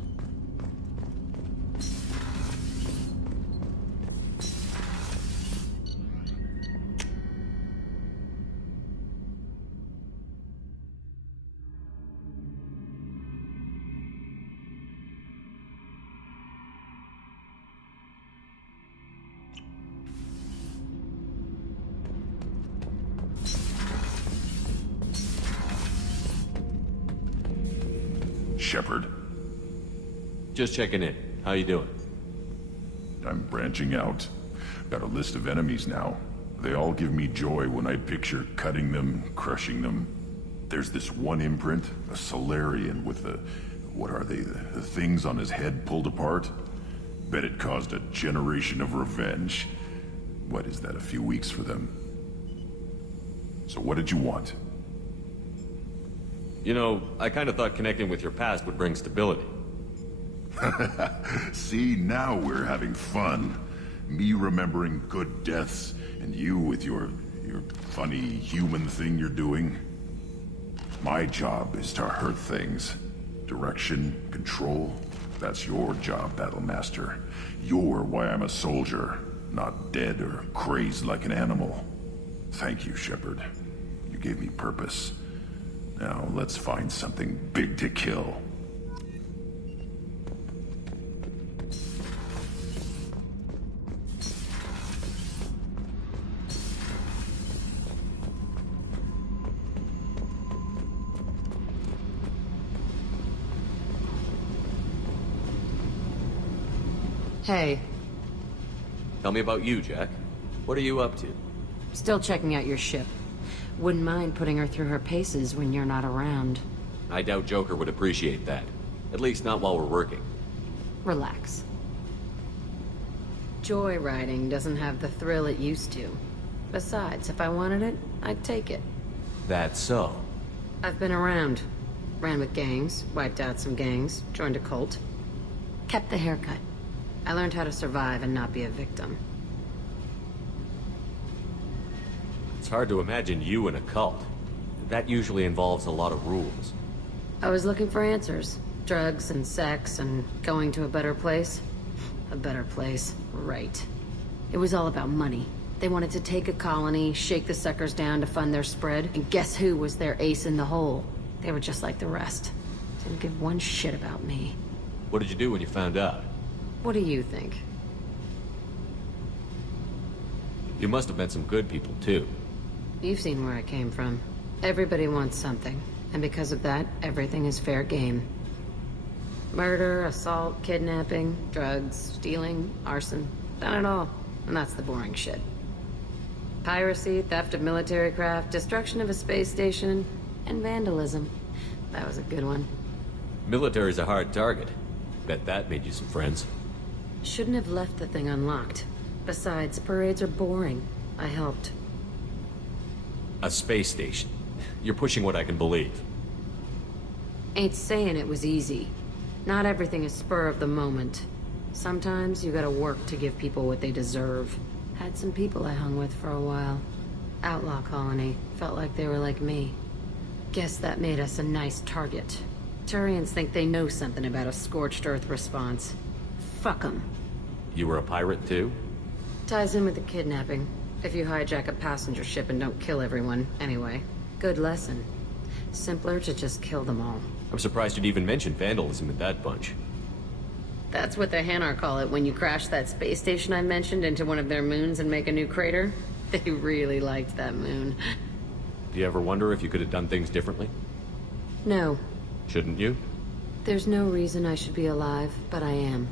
Shepard? Just checking in. How you doing? I'm branching out. Got a list of enemies now. They all give me joy when I picture cutting them, crushing them. There's this one imprint, a Solarian with the... what are they? The things on his head pulled apart? Bet it caused a generation of revenge. What is that, a few weeks for them? So what did you want? You know, I kind of thought connecting with your past would bring stability. See, now we're having fun. Me remembering good deaths, and you with your funny human thing you're doing. My job is to hurt things. Direction, control, that's your job, Battlemaster. You're why I'm a soldier, not dead or crazed like an animal. Thank you, Shepard. You gave me purpose. Now, let's find something big to kill. Hey. Tell me about you, Jack. What are you up to? Still checking out your ship. Wouldn't mind putting her through her paces when you're not around. I doubt Joker would appreciate that. At least not while we're working. Relax. Joyriding doesn't have the thrill it used to. Besides, if I wanted it, I'd take it. That's so. I've been around. Ran with gangs, wiped out some gangs, joined a cult. Kept the haircut. I learned how to survive and not be a victim. It's hard to imagine you in a cult. That usually involves a lot of rules. I was looking for answers. Drugs and sex and going to a better place. A better place, right. It was all about money. They wanted to take a colony, shake the suckers down to fund their spread, and guess who was their ace in the hole? They were just like the rest. Didn't give one shit about me. What did you do when you found out? What do you think? You must have met some good people, too. You've seen where I came from. Everybody wants something, and because of that, everything is fair game. Murder, assault, kidnapping, drugs, stealing, arson. Done it all. And that's the boring shit. Piracy, theft of military craft, destruction of a space station, and vandalism. That was a good one. Military's a hard target. Bet that made you some friends. Shouldn't have left the thing unlocked. Besides, parades are boring. I helped. A space station. You're pushing what I can believe. Ain't saying it was easy. Not everything is spur of the moment. Sometimes you gotta work to give people what they deserve. Had some people I hung with for a while. Outlaw colony. Felt like they were like me. Guess that made us a nice target. Turians think they know something about a scorched earth response. Fuck 'em. You were a pirate, too? Ties in with the kidnapping. If you hijack a passenger ship and don't kill everyone, anyway. Good lesson. Simpler to just kill them all. I'm surprised you'd even mention vandalism in that bunch. That's what the Hanar call it when you crash that space station I mentioned into one of their moons and make a new crater. They really liked that moon. Do you ever wonder if you could have done things differently? No. Shouldn't you? There's no reason I should be alive, but I am.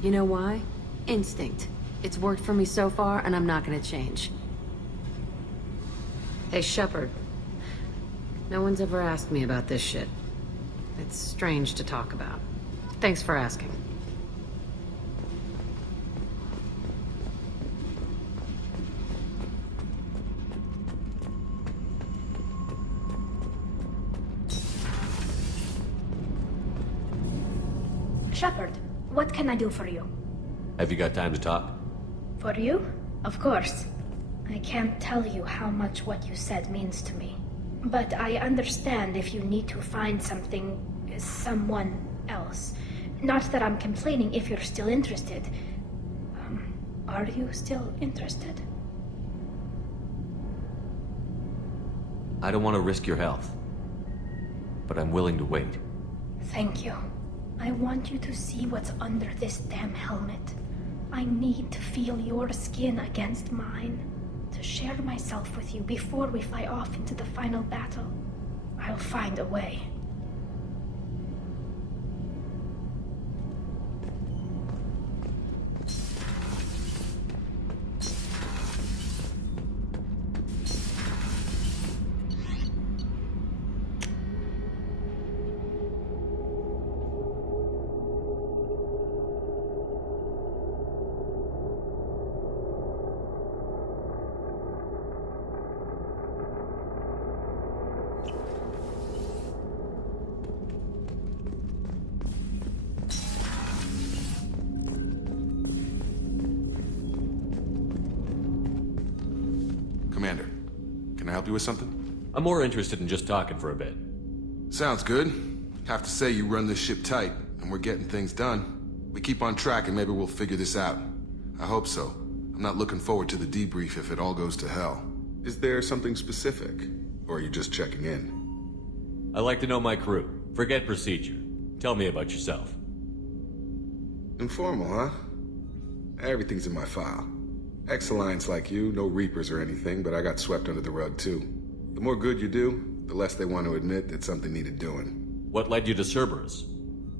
You know why? Instinct. It's worked for me so far, and I'm not gonna change. Hey, Shepard. No one's ever asked me about this shit. It's strange to talk about. Thanks for asking. Shepard, what can I do for you? Have you got time to talk? For you? Of course. I can't tell you how much what you said means to me. But I understand if you need to find someone else. Not that I'm complaining if you're still interested. Are you still interested? I don't want to risk your health. But I'm willing to wait. Thank you. I want you to see what's under this damn helmet. I need to feel your skin against mine. To share myself with you before we fly off into the final battle. I'll find a way. help you with something? I'm more interested in just talking for a bit. Sounds good. Have to say you run this ship tight, and we're getting things done. We keep on track and maybe we'll figure this out. I hope so. I'm not looking forward to the debrief if it all goes to hell. Is there something specific? Or are you just checking in? I like to know my crew. Forget procedure. Tell me about yourself. Informal, huh? Everything's in my file. Ex-Alliance like you, no Reapers or anything, but I got swept under the rug too. The more good you do, the less they want to admit that something needed doing. What led you to Cerberus?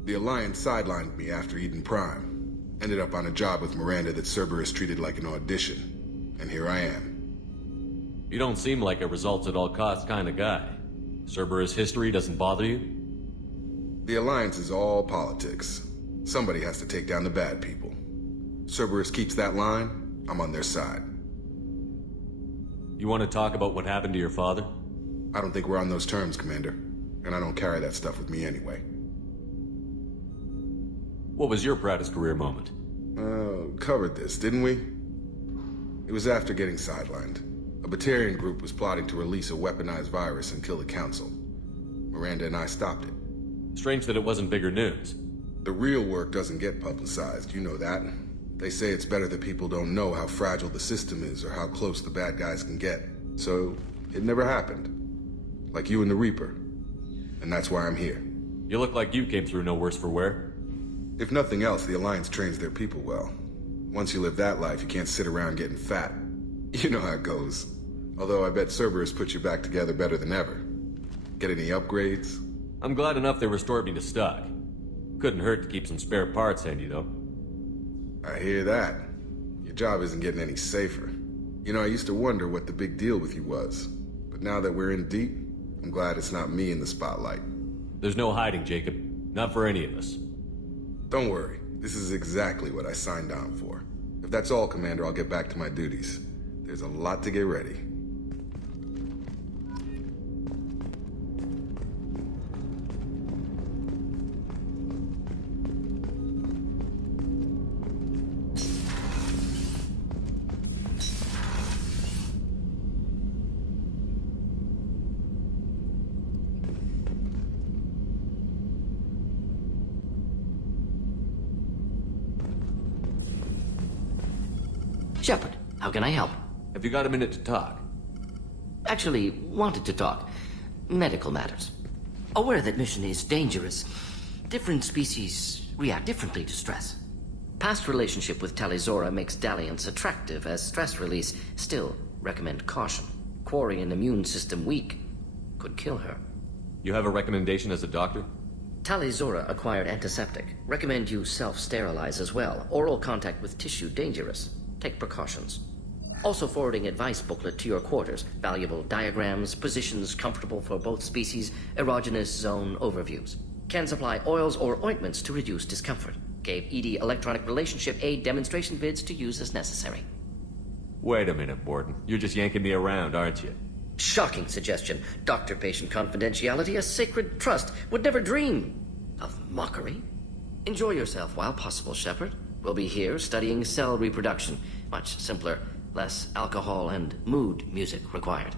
The Alliance sidelined me after Eden Prime. Ended up on a job with Miranda that Cerberus treated like an audition. And here I am. You don't seem like a results-at-all-costs kind of guy. Cerberus history doesn't bother you? The Alliance is all politics. Somebody has to take down the bad people. Cerberus keeps that line, I'm on their side. You want to talk about what happened to your father? I don't think we're on those terms, Commander. And I don't carry that stuff with me anyway. What was your proudest career moment? Covered this, didn't we? It was after getting sidelined. A Batarian group was plotting to release a weaponized virus and kill the Council. Miranda and I stopped it. Strange that it wasn't bigger news. The real work doesn't get publicized, you know that. They say it's better that people don't know how fragile the system is or how close the bad guys can get. So, it never happened. Like you and the Reaper. And that's why I'm here. You look like you came through no worse for wear. If nothing else, the Alliance trains their people well. Once you live that life, you can't sit around getting fat. You know how it goes. Although I bet Cerberus put you back together better than ever. Get any upgrades? I'm glad enough they restored me to stock. Couldn't hurt to keep some spare parts handy, though. I hear that. Your job isn't getting any safer. You know, I used to wonder what the big deal with you was. But now that we're in deep, I'm glad it's not me in the spotlight. There's no hiding, Jacob. Not for any of us. Don't worry. This is exactly what I signed on for. If that's all, Commander, I'll get back to my duties. There's a lot to get ready. Shepard, how can I help? Have you got a minute to talk? Actually, wanted to talk. Medical matters. Aware that mission is dangerous. Different species react differently to stress. Past relationship with Talizora makes dalliance attractive as stress release. Still, recommend caution. Quarry and immune system weak. Could kill her. You have a recommendation as a doctor? Talizora acquired antiseptic. Recommend you self-sterilize as well. Oral contact with tissue dangerous. Take precautions. Also forwarding advice booklet to your quarters. Valuable diagrams, positions comfortable for both species, erogenous zone overviews. Can supply oils or ointments to reduce discomfort. Gave ED electronic relationship aid demonstration vids to use as necessary. Wait a minute, Borden. You're just yanking me around, aren't you? Shocking suggestion. Doctor-patient confidentiality, a sacred trust. Would never dream of mockery. Enjoy yourself while possible, Shepard. We'll be here studying cell reproduction. Much simpler, less alcohol and mood music required.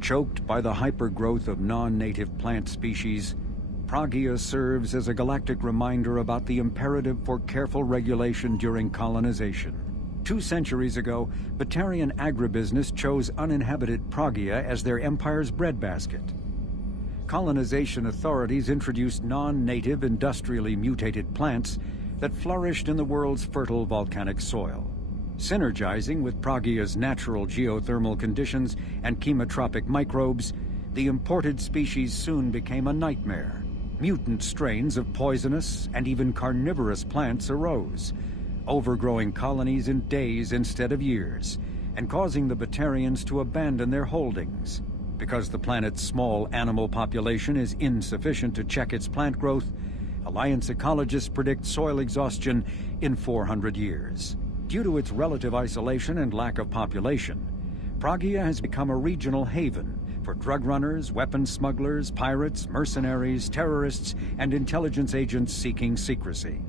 Choked by the hypergrowth of non-native plant species, Pragia serves as a galactic reminder about the imperative for careful regulation during colonization. 2 centuries ago, Batarian agribusiness chose uninhabited Pragia as their empire's breadbasket. Colonization authorities introduced non-native, industrially mutated plants that flourished in the world's fertile volcanic soil. Synergizing with Pragia's natural geothermal conditions and chemotropic microbes, the imported species soon became a nightmare. Mutant strains of poisonous and even carnivorous plants arose, overgrowing colonies in days instead of years, and causing the Batarians to abandon their holdings. Because the planet's small animal population is insufficient to check its plant growth, Alliance ecologists predict soil exhaustion in 400 years. Due to its relative isolation and lack of population, Pragia has become a regional haven for drug runners, weapons smugglers, pirates, mercenaries, terrorists, and intelligence agents seeking secrecy.